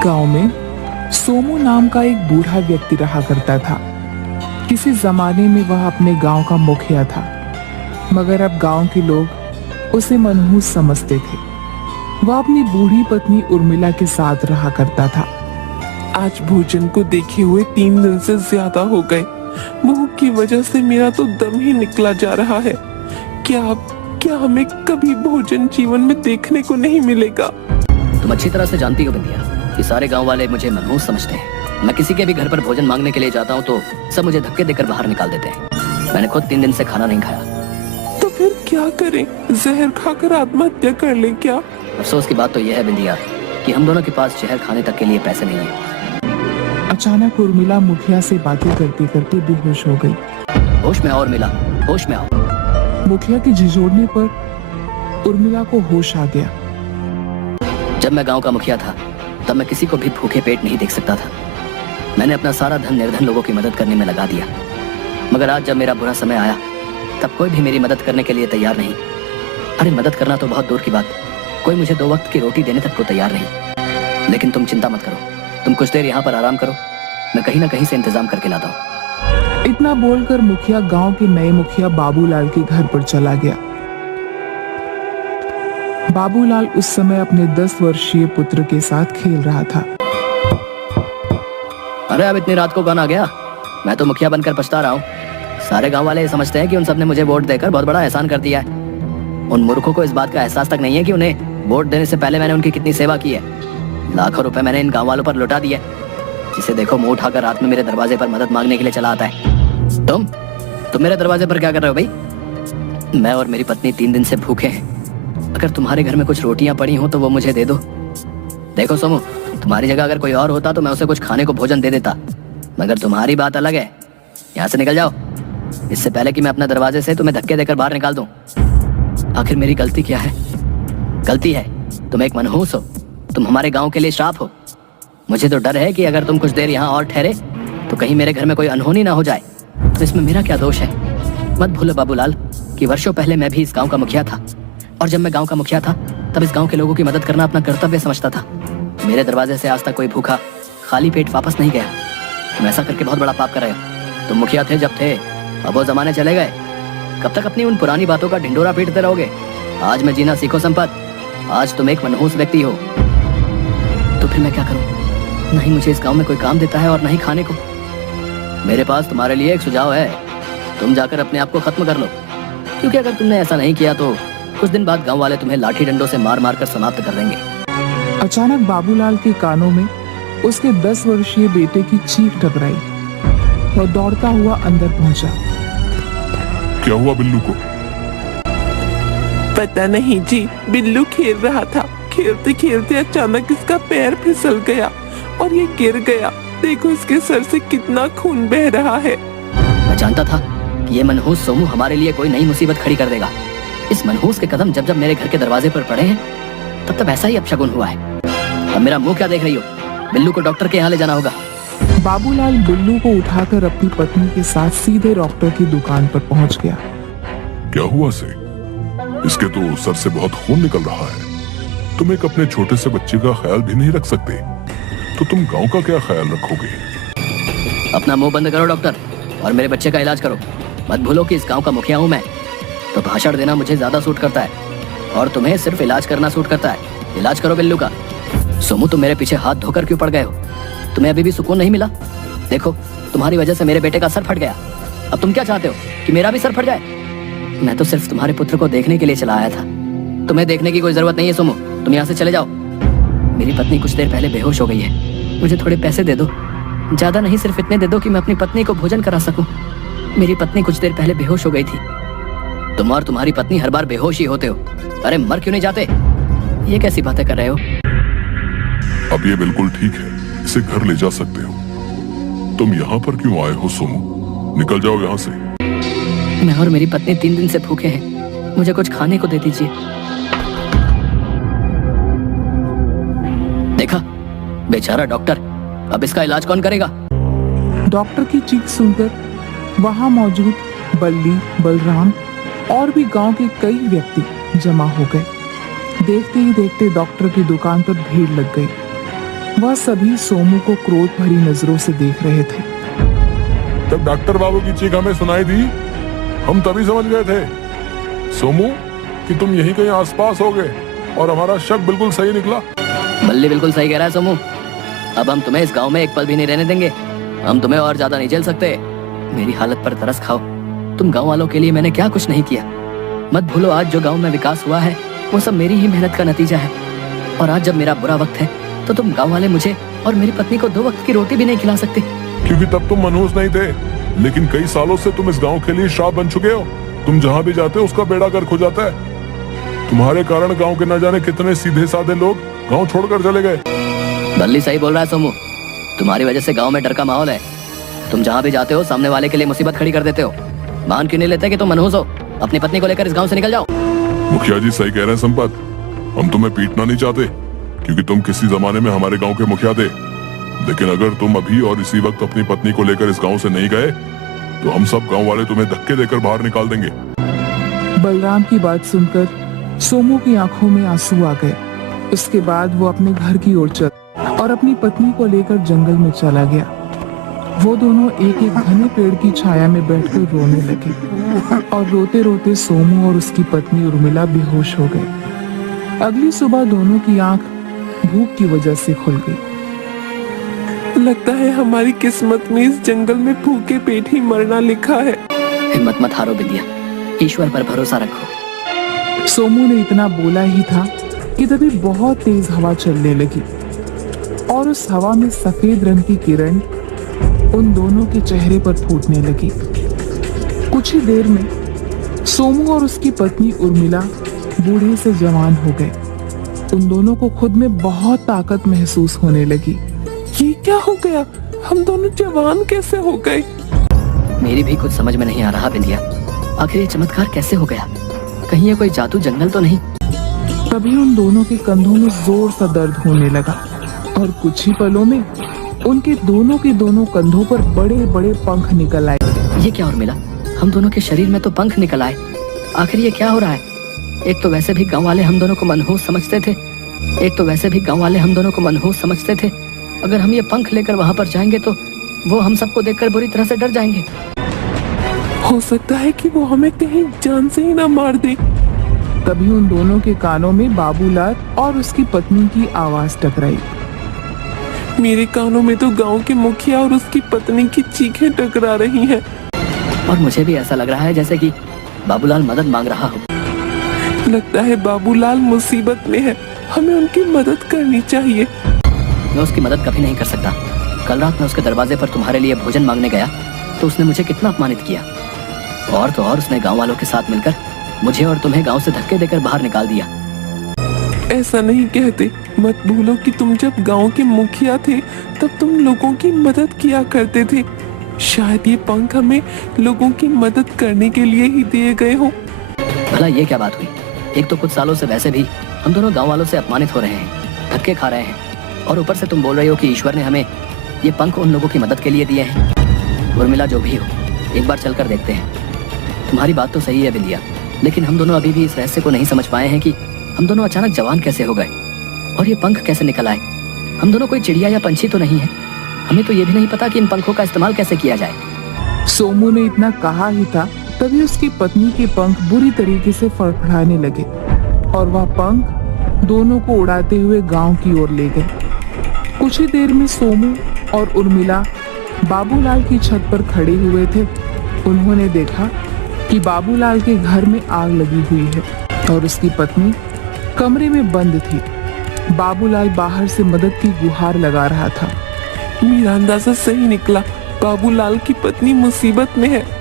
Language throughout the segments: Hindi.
गांव में सोमू नाम का एक बूढ़ा व्यक्ति रहा करता था। किसी जमाने में वह अपने गांव का मुखिया था, मगर अब गांव के लोग उसे मनहूस समझते थे। वह अपनी बूढ़ी पत्नी उर्मिला के साथ रहा करता था। आज भोजन को देखे हुए 3 दिन से ज्यादा हो गए। भूख की वजह से मेरा तो दम ही निकला जा रहा है। क्या हमें कभी भोजन जीवन में देखने को नहीं मिलेगा? तुम अच्छी तरह से जानती हो बिंदिया कि सारे गांव वाले मुझे मनहूस समझते हैं। मैं किसी के भी घर पर भोजन मांगने के लिए जाता हूँ तो सब मुझे धक्के देकर बाहर निकाल देते हैं। मैंने खुद 3 दिन से खाना नहीं खाया। तो फिर क्या करें? जहर खाकर आत्महत्या कर ले क्या? अफसोस की बात तो यह है बिंदिया कि हम दोनों के पास जहर खाने तक के लिए पैसे नहीं है। अचानक उर्मिला मुखिया से बातें करते करते बेहोश हो गई। होश में आओ उर्मिला, होश में आओ। मुखिया के झिझोड़ने पर उर्मिला को होश आ गया। जब मैं गांव का मुखिया था तब मैं किसी को भी भूखे पेट नहीं देख सकता था। मैंने अपना सारा धन निर्धन लोगों की मदद करने में लगा दिया, मगर आज जब मेरा बुरा समय आया तब कोई भी मेरी मदद करने के लिए तैयार नहीं। अरे मदद करना तो बहुत दूर की बात, कोई मुझे 2 वक्त की रोटी देने तक को तैयार नहीं। लेकिन तुम चिंता मत करो, तुम कुछ देर यहाँ पर आराम करो, मैं कहीं ना कहीं से इंतजाम करके लाता हूँ। इतना बोलकर मुखिया गांव के नए मुखिया बाबूलाल के घर पर चला गया। बाबूलाल उस समय अपने 10 वर्षीय पुत्र के साथ खेल रहा था। अरे अब इतनी रात को कौन आ गया? मैं तो मुखिया बनकर पछता रहा हूँ। सारे गांव वाले समझते हैं कि उन सबने मुझे वोट देकर बहुत बड़ा एहसान कर दिया है। उन मूर्खों को इस बात का एहसास तक नहीं है कि उन्हें वोट देने से पहले मैंने उनकी कितनी सेवा की है। लाखों रुपए मैंने इन गांव वालों पर लुटा दिए। जिसे देखो मुंह उठाकर रात में मेरे दरवाजे पर मदद मांगने के लिए चला आता है। तुम मेरे दरवाजे पर क्या कर रहे हो भाई? मैं और मेरी पत्नी 3 दिन से भूखे हैं। अगर तुम्हारे घर में कुछ रोटियां पड़ी हो तो वो मुझे दे दो। देखो सोमू, तुम्हारी जगह अगर कोई और होता तो मैं उसे कुछ खाने को भोजन दे देता, मगर तुम्हारी बात अलग है। यहाँ से निकल जाओ, इससे पहले कि मैं अपने दरवाजे से तुम्हें धक्के देकर बाहर निकाल दूं। आखिर मेरी गलती क्या है? गलती है तुम एक मनहूस हो, तुम हमारे गांव के लिए श्राप हो। मुझे तो डर है कि अगर तुम कुछ देर यहाँ और ठहरे तो कहीं मेरे घर में कोई अनहोनी ना हो जाए। तो इसमें मेरा क्या दोष है? मत भूलो बाबूलाल कि वर्षों पहले मैं भी इस गांव का मुखिया था, और जब मैं गांव का मुखिया था तब इस गांव के लोगों की मदद करना अपना कर्तव्य समझता था। मेरे दरवाजे से आज तक कोई भूखा खाली पेट वापस नहीं गया। तुम ऐसा करके बहुत बड़ा पाप कर रहे हो। तुम मुखिया थे जब थे, अब वो जमाने चले गए। कब तक अपनी उन पुरानी बातों का ढिंडोरा पीटते रहोगे? आज मैं जीना सीखो संपत, आज तुम एक मनहूस व्यक्ति हो। तो फिर मैं क्या करूं? नहीं मुझे इस गांव में कोई काम देता है और नहीं खाने को। मेरे पास तुम्हारे लिए एक सुझाव है, तुम जाकर अपने आप को खत्म कर लो, क्योंकि अगर तुमने ऐसा नहीं किया तो कुछ दिन बाद गांव वाले तुम्हें लाठी डंडों से मार मार कर समाप्त कर देंगे। अचानक बाबूलाल के कानों में उसके 10 वर्षीय बेटे की चीख टकराई। वह दौड़ता हुआ अंदर पहुंचा। क्या हुआ बिल्लू को? पता नहीं जी, बिल्लू खेल रहा था। खेलते खेलते अचानक इसका पैर फिसल गया और ये गिर गया। देखो इसके सर से कितना खून बह रहा है। मैं जानता था कि ये मनहूस सोमू हमारे लिए कोई नई मुसीबत खड़ी कर देगा। इस मनहूस के कदम जब जब मेरे घर के दरवाजे पर पड़े हैं तब तब ऐसा ही अपशगुन हुआ है। अब मेरा मुंह क्या देख रही हो? बिल्लू को डॉक्टर के यहाँ ले जाना होगा। बाबूलाल बिल्लू को उठाकर अपनी पत्नी के साथ सीधे डॉक्टर की दुकान पर पहुंच गया। क्या हुआ से? इसके तो सर से बहुत खून निकल रहा है। तुम एक अपने छोटे से बच्चे का ख्याल भी नहीं रख सकते, तो तुम गांव का क्या ख्याल रखोगे? अपना मुंह बंद करो डॉक्टर, और मेरे बच्चे का इलाज करो। मत भूलो कि इस गांव का मुखिया हूँ मैं, तो भाषण देना मुझे ज्यादा सूट करता है और तुम्हें सिर्फ इलाज करना सूट करता है। इलाज करो बिल्लू का। सोमू तुम मेरे पीछे हाथ धोकर क्यों पड़ गए हो? तुम्हें अभी भी सुकून नहीं मिला? देखो तुम्हारी वजह से मेरे बेटे का सर फट गया। अब तुम क्या चाहते हो कि मेरा भी सर फट जाए? मैं तो सिर्फ तुम्हारे पुत्र को देखने के लिए चला आया था। तुम्हें देखने की कोई जरूरत नहीं है सोमू, तुम यहाँ से चले जाओ। मेरी पत्नी कुछ देर पहले बेहोश हो गई है, मुझे थोड़े पैसे दे दो। ज्यादा नहीं, सिर्फ इतने दे दो कि मैं अपनी पत्नी को भोजन करा सकूं। मेरी पत्नी कुछ देर पहले बेहोश हो गई थी। तुम और तुम्हारी पत्नी हर बार बेहोश ही होते हो। अरे मर क्यों नहीं जाते? ये कैसी बातें कर रहे हो? अब ये बिल्कुल ठीक है, इसे घर ले जा सकते हो। तुम यहाँ पर क्यों आए हो सोमू? निकल जाओ यहाँ से। मैं और मेरी पत्नी 3 दिन से भूखे हैं, मुझे कुछ खाने को दे दीजिए। देखा बेचारा डॉक्टर, अब इसका इलाज कौन करेगा? डॉक्टर की चीख सुनकर वहां मौजूद बल्ली, बलराम और भी गांव के कई व्यक्ति जमा हो गए। देखते ही देखते डॉक्टर की दुकान पर भीड़ लग गई। वह सभी सोमू को क्रोध भरी नजरों से देख रहे थे। जब डॉक्टर बाबू की चीख हमें सुनाई दी, हम तभी समझ गए थे सोमू कि तुम यहीं कहीं आसपास होगे, और हमारा शक बिल्कुल सही निकला। बल्ली बिल्कुल सही कह रहा है सोमू। अब हम तुम्हें इस गांव में एक पल भी नहीं रहने देंगे। हम तुम्हें और ज्यादा नहीं झेल सकते। मेरी हालत पर तरस खाओ। तुम गांव वालों के लिए मैंने क्या कुछ नहीं किया। मत भूलो, आज जो गांव में विकास हुआ है वो सब मेरी ही मेहनत का नतीजा है। और आज जब मेरा बुरा वक्त है तो तुम गांव वाले मुझे और मेरी पत्नी को 2 वक्त की रोटी भी नहीं खिला सकते। क्योंकि तब तुम मनहूस नहीं थे, लेकिन कई सालों से तुम इस गांव के लिए श्राप बन चुके हो। तुम जहां भी जाते हो उसका बेड़ा गर्क हो जाता है। तुम्हारे कारण गांव के न जाने कितने सीधे साधे लोग गांव छोड़कर चले गए। बल्ली सही बोल रहा है सोमू। तुम्हारी वजह से गांव में डर का माहौल है। तुम जहां भी जाते हो सामने वाले के लिए मुसीबत खड़ी कर देते हो। मान क्यों नहीं लेते कि तुम मनहूस हो? अपनी पत्नी को लेकर इस गांव से निकल जाओ। मुखिया जी सही कह रहे हैं संपत। हम तुम्हें पीटना नहीं चाहते, क्योंकि तुम किसी जमाने में हमारे गांव के मुखिया थे। लेकिन अगर तुम अभी और इसी वक्त अपनी पत्नी को लेकर इस गांव से नहीं गए तो हम सब गांव वाले तुम्हें धक्के देकर बाहर निकाल देंगे। बलराम की बात सुनकर सोमू की आंखों में आंसू आ गए। उसके बाद वो अपने घर की ओर चल और अपनी पत्नी को लेकर जंगल में चला गया। वो दोनों एक एक घने पेड़ की छाया में बैठकर रोने लगे, और रोते रोते सोमू और उसकी पत्नी उर्मिला बेहोश हो गए। अगली सुबह दोनों की आंख भूख की वजह से खुल गई। लगता है हमारी किस्मत में इस जंगल में भूखे पेट ही मरना लिखा है। हिम्मत मत हारो बिंदिया, ईश्वर पर भरोसा रखो। सोमू ने इतना बोला ही था कि तभी बहुत तेज हवा चलने लगी, और उस हवा में सफेद रंग की किरण उन दोनों के चेहरे पर फूटने लगी। कुछ ही देर में सोमू और उसकी पत्नी उर्मिला बूढ़े से जवान हो गए। उन दोनों को खुद में बहुत ताकत महसूस होने लगी। ये क्या हो गया? हम दोनों जवान कैसे हो गए? मेरी भी कुछ समझ में नहीं आ रहा बिंदिया। आखिर ये चमत्कार कैसे हो गया? कहीं ये कोई जादू जंगल तो नहीं? तभी उन दोनों के कंधों में जोर सा दर्द होने लगा, और कुछ ही पलों में उनके दोनों के दोनों कंधों पर बड़े बड़े पंख निकल आए। ये क्या उर्मिला? हम दोनों के शरीर में तो पंख निकल आए। आखिर ये क्या हो रहा है? एक तो वैसे भी गांव वाले हम दोनों को मनहूस समझते थे। अगर हम ये पंख लेकर वहां पर जाएंगे तो वो हम सबको देखकर बुरी तरह से डर जाएंगे। हो सकता है कि वो हमें कहीं जान से ही ना मार दे। तभी उन दोनों के कानों में बाबूलाल और उसकी पत्नी की आवाज टकराई। मेरे कानों में तो गांव के मुखिया और उसकी पत्नी की चीखें टकरा रही हैं। और मुझे भी ऐसा लग रहा है जैसे कि बाबूलाल मदद मांग रहा हो। लगता है बाबूलाल मुसीबत में है। हमें उनकी मदद करनी चाहिए। मैं उसकी मदद कभी नहीं कर सकता। कल रात मैं उसके दरवाजे पर तुम्हारे लिए भोजन मांगने गया तो उसने मुझे कितना अपमानित किया। और तो और उसने गांव वालों के साथ मिलकर मुझे और तुम्हें गांव से धक्के देकर बाहर निकाल दिया। ऐसा नहीं कहते। मत भूलो कि तुम जब गांव के मुखिया थे तब तुम लोगों की मदद किया करते थे। शायद ये पंख हमें लोगों की मदद करने के लिए ही दिए गए हो। भला ये क्या बात हुई? एक तो कुछ सालों से वैसे भी हम दोनों गांव वालों से अपमानित हो रहे हैं, धक्के खा रहे हैं, और ऊपर से तुम बोल रही हो कि ईश्वर ने हमें ये पंख उन लोगों की मदद के लिए दिए हैं। उर्मिला, जो भी हो, एक बार चलकर देखते हैं। तुम्हारी बात तो सही है बिंदिया, लेकिन हम दोनों अभी भी इस रहस्य को नहीं समझ पाए हैं कि हम दोनों अचानक जवान कैसे हो गए और ये पंख कैसे निकल आए। हम दोनों कोई चिड़िया या पंछी तो नहीं है। हमें तो ये भी नहीं पता कि इन पंखों का इस्तेमाल कैसे किया जाए। सोमू ने इतना कहा ही था तभी उसकी पत्नी के पंख बुरी तरीके से फड़फड़ाने लगे, और वह पंख दोनों को उड़ाते हुए गांव की ओर ले गए। कुछ ही देर में सोमू और उर्मिला बाबूलाल की छत पर खड़े हुए थे। उन्होंने देखा कि बाबूलाल के घर में आग लगी हुई है और उसकी पत्नी कमरे में बंद थी। बाबूलाल बाहर से मदद की गुहार लगा रहा था। मेरा अंदाजा सही निकला। बाबूलाल की पत्नी मुसीबत में है।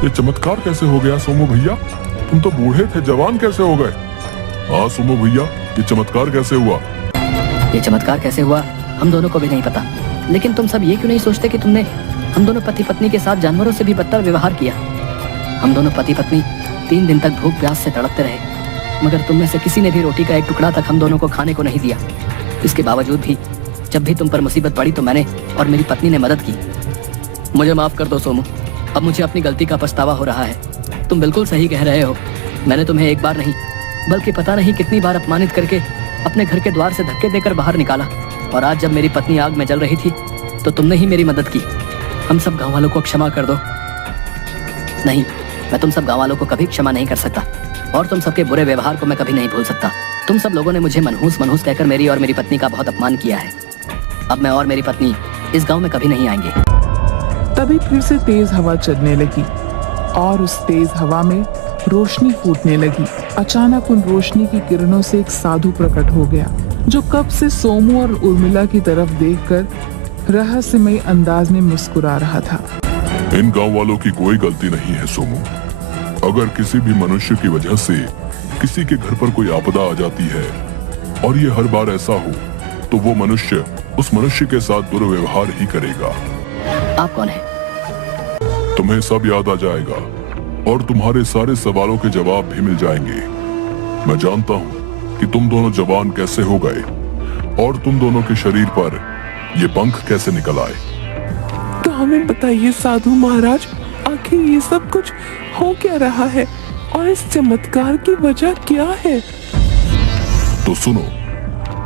ये चमत्कार कैसे हो गया सोमू भैया? तुम तो बूढ़े थे, जवान कैसे हो गए? हाँ सोमू भैया, ये चमत्कार कैसे हुआ? ये चमत्कार कैसे हुआ हम दोनों को भी नहीं पता। लेकिन तुम सब ये क्यों नहीं सोचते कि तुमने हम दोनों पति पत्नी के साथ जानवरों से भी बदतर व्यवहार किया। हम दोनों पति पत्नी 3 दिन तक भूख प्यास से तड़पते रहे, मगर तुम में से किसी ने भी रोटी का एक टुकड़ा तक हम दोनों को खाने को नहीं दिया। इसके बावजूद भी जब भी तुम पर मुसीबत पड़ी तो मैंने और मेरी पत्नी ने मदद की। मुझे माफ कर दो सोमू, अब मुझे अपनी गलती का पछतावा हो रहा है। तुम बिल्कुल सही कह रहे हो। मैंने तुम्हें एक बार नहीं बल्कि पता नहीं कितनी बार अपमानित करके अपने घर के द्वार से धक्के देकर बाहर निकाला, और आज जब मेरी पत्नी आग में जल रही थी तो तुमने ही मेरी मदद की। हम सब गांव वालों को क्षमा कर दो। नहीं, मैं तुम सब गांव वालों को कभी क्षमा नहीं कर सकता, और तुम सबके बुरे व्यवहार को मैं कभी नहीं भूल सकता। तुम सब लोगों ने मुझे मनहूस मनहूस कहकर मेरी और मेरी पत्नी का बहुत अपमान किया है। अब मैं और मेरी पत्नी इस गांव में कभी नहीं आएंगे। तभी फिर से तेज हवा चलने लगी और उस तेज हवा में रोशनी फूटने लगी। अचानक उन रोशनी की किरणों से एक साधु प्रकट हो गया, जो कब से सोमू और उर्मिला की तरफ देखकर रहस्यमय अंदाज में मुस्कुरा रहा था। इन गांव वालों की कोई गलती नहीं है सोमू। अगर किसी भी मनुष्य की वजह से किसी के घर पर कोई आपदा आ जाती है और ये हर बार ऐसा हो, तो वो मनुष्य उस मनुष्य के साथ दुर्व्यवहार ही करेगा। आप कौन है? तुम्हें सब याद आ जाएगा और तुम्हारे सारे सवालों के जवाब भी मिल जाएंगे। मैं जानता हूँ कि तुम दोनों जवान कैसे हो गए और तुम दोनों के शरीर पर ये पंख कैसे निकल आए। तो हमें बताइए साधु महाराज, आखिर ये सब कुछ हो क्या रहा है और इस चमत्कार की वजह क्या है? तो सुनो,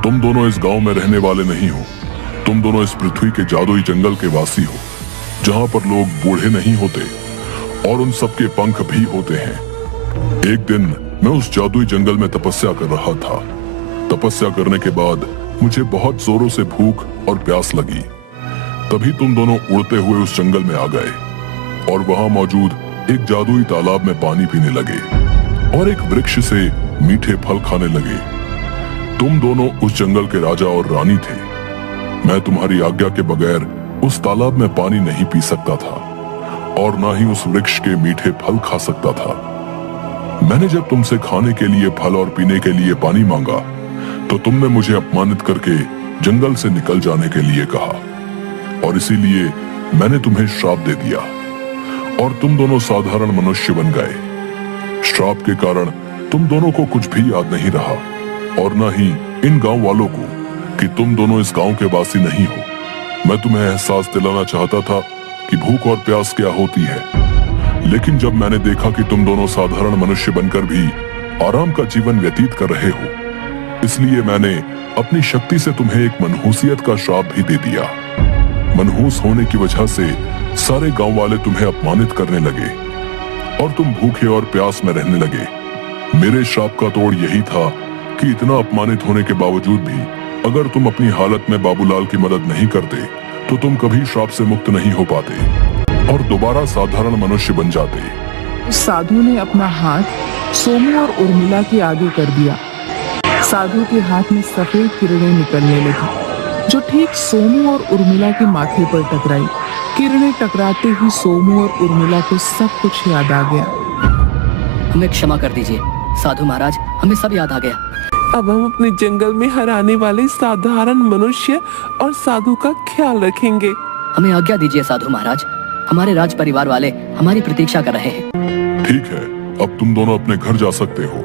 तुम दोनों इस गांव में रहने वाले नहीं हो। तुम दोनों इस पृथ्वी के जादुई जंगल के वासी हो, जहां पर लोग बूढ़े नहीं होते और उन सबके पंख भी होते हैं। एक दिन मैं उस जादुई जंगल में तपस्या कर रहा था। तपस्या करने के बाद मुझे बहुत जोरों से भूख और प्यास लगी। तभी तुम दोनों उड़ते हुए उस जंगल में आ गए और वहां मौजूद एक जादुई तालाब में पानी पीने लगे और एक वृक्ष से मीठे फल खाने लगे। तुम दोनों उस जंगल के राजा और रानी थे। मैं तुम्हारी आज्ञा के बगैर उस तालाब में पानी नहीं पी सकता था और ना ही उस वृक्ष के मीठे फल खा सकता था। मैंने जब तुमसे खाने के लिए फल और पीने के लिए पानी मांगा, तो तुमने मुझे अपमानित करके जंगल से निकल जाने के लिए कहा और इसीलिए मैंने तुम्हें श्राप दे दिया और तुम दोनों साधारण मनुष्य बन गए। श्राप के कारण तुम दोनों को कुछ भी याद नहीं रहा और न ही इन गांव वालों को कि तुम दोनों इस गांव के वासी नहीं हो। मैं तुम्हें एहसास दिलाना चाहता था कि भूख और प्यास क्या होती है, लेकिन जब मैंने देखा कि तुम दोनों साधारण मनुष्य बनकर भी आराम का जीवन व्यतीत कर रहे हो, इसलिए मैंने अपनी शक्ति से तुम्हें एक मनहूसियत का श्राप भी दे दिया। मनहूस होने की वजह से सारे गांव वाले तुम्हें अपमानित करने लगे और तुम भूखे और प्यास में रहने लगे। मेरे श्राप का तोड़ यही था कि इतना अपमानित होने के बावजूद भी अगर तुम अपनी हालत में बाबूलाल की मदद नहीं करते, तो तुम कभी श्राप से मुक्त नहीं हो पाते और दोबारा साधारण मनुष्य बन जाते। उस साधु ने अपना हाथ सोमू और उर्मिला के आगे कर दिया। साधु के हाथ में सफेद किरणें निकलने लगी, जो ठीक सोमू और उर्मिला के माथे पर टकराई। किरणें टकराते ही सोमू और उर्मिला को सब कुछ याद आ गया। हमें क्षमा कर दीजिए साधु महाराज, हमें सब याद आ गया। अब हम अपने जंगल में हराने वाले साधारण मनुष्य और साधु का ख्याल रखेंगे। हमें आज्ञा दीजिए साधु महाराज, हमारे राज परिवार वाले हमारी प्रतीक्षा कर रहे हैं। ठीक है, अब तुम दोनों अपने घर जा सकते हो।